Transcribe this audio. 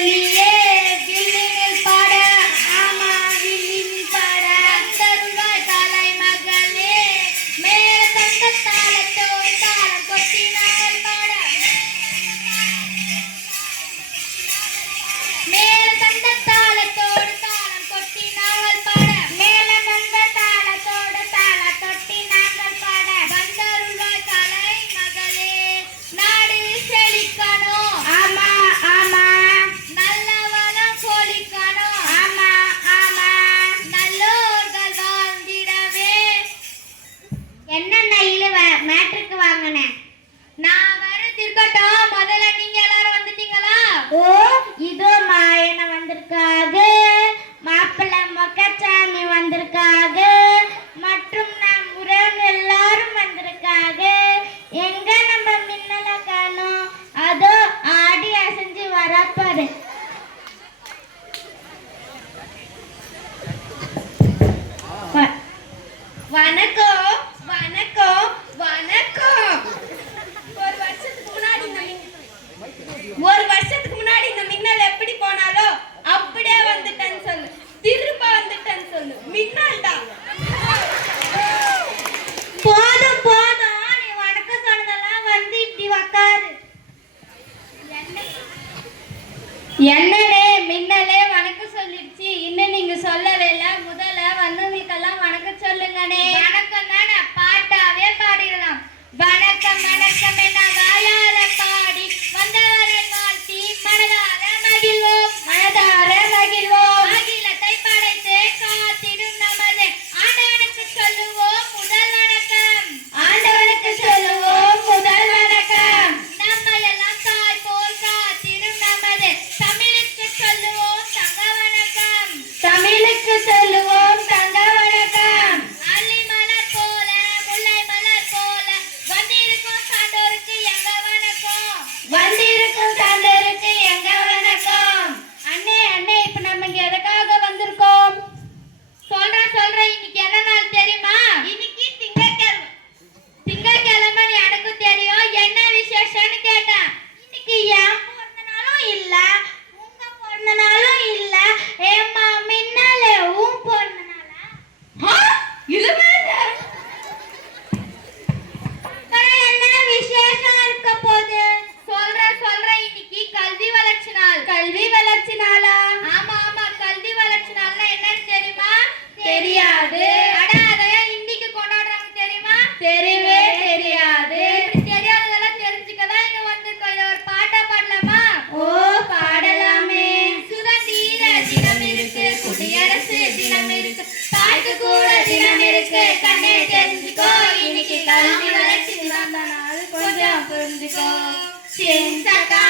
சொல்லியே வில்லினில் பாட ஆமா வில்லினில் பாட தருவாய் காலை மகளே மேல தந்த தாளத்தோடு தாளம் கொட்டினால் பாட மேல தந்த தாளத்தோடு தாளம் கொட்டினால் பாட மேல தந்த தாளத்தோடு தாள தொட்டி நாங்கள் பாட வந்தருவாய் காலை மகளே நாடு செழிக்கணும் ஆமா ஆமா நல்ல வளம் பொழிக்கணும் ஆமா ஆமா நல்லோர்கள் வாழ்ந்திடவே என்னென்ன இழுவ மேட்ருக்கு வாங்கினேன் நான் வர திருக்கட்டும் முதல்ல நீங்க எல்லாரும் வந்துட்டீங்களா ஓ இதோ மாயன வந்திருக்காக மாப்பிள்ளை மொக்கச்சாமி வந்திருக்காக மற்றும் நம் உறவு எல்லாரும் வந்திருக்காக எங்க நம்ம மின்னல காணோம் அதோ ஆடி அசைஞ்சு வரப்பாரு வணக்கம் வணக்கம் வணக்கம் ஒரு வருஷத்துக்கு முன்னாடி இந்த மின்னல் எப்படி போனாலோ அப்படியே வந்துட்டேன்னு சொல்லு திரும்ப வந்துட்டேன்னு சொல்லு மின்னல்டா போதும் போதும் நீ வணக்கம் சொன்னதெல்லாம் வந்து இப்படி உக்காரு என்னடே மின்னலே வணக்கம் சொல்லிடுச்சு இன்னும் நீங்க சொல்லவே இல்லை முதல்ல வந்தவங்களுக்கெல்லாம் வணக்கம் சொல்லுங்கண்ணே வணக்கம் தானே பாட்டாவே பாடிடலாம் வணக்கம் வணக்கம் என்ன வாயார பாடி வந்தவரை வாழ்த்தி மனதார மகிழ்வோம் மனதார மகிழ்வோம் அகிலத்தை படைத்து காத்திடும் நமது ஆண்டவனுக்கு சொல்லுவோம் முதல் வணக்கம் ஆண்டவனுக்கு சொல்லுவோம் முதல் வணக்கம் நம்ம எல்லாம் தாய் போல் காத்திடும் நமது தமிழுக்கு சொல்லுவோம் தங்க வணக்கம் தமிழுக்கு சொல்லுவோம் தங்க வணக்கம் அல்லி மலர் போல முல்லை மலர் போல வந்திருக்கும் சான்றோருக்கு எங்க வணக்கம் வந்திருக்கும் சான்றோருக்கு எங்க வணக்கம் அண்ணே அண்ணே இப்ப நம்ம இங்க எதுக்காக வந்திருக்கோம் சொல்றேன் இன்னைக்கு என்ன நாள் தெரியுமா இன்னைக்கு திங்கட்கிழமை திங்கட்கிழமை எனக்கு தெரியும் என்ன விசேஷம்னு கேட்டேன் இன்னைக்கு என் பிறந்த நாளும் இல்ல உங்க பிறந்த நாளும் இல்ல ஏம்மா மின்னலே உன் பிறந்த நாளா என்ன விசேஷம் இருக்க போகுது சொல்றேன் இன்னைக்கு கல்வி வளர்ச்சி நாள் கல்வி வளர்ச்சி நாளா ஆமா ஆமா கல்வி வளர்ச்சி நாள்னா என்னன்னு தெரியுமா தெரியாது அட அதையும் இன்னைக்கு கொண்டாடுறாங்க தெரியுமா தெரியவே தெரியாது தெரியாததெல்லாம் தெரிஞ்சுக்கதான் இங்க வந்திருக்கோம் இத ஒரு பாட்டா பாடலாமா ஓ பாடலாமே சுதந்திர தினம் இருக்கு குடியரசு தினம் இருக்கு தாய்க்கு கூட தினம் இருக்கு கண்ணே தெரிஞ்சுக்கோ இன்னைக்கு கல்வி வளர்ச்சி நாள் கொஞ்சம் புரிஞ்சுக்கோ சின்சக்கா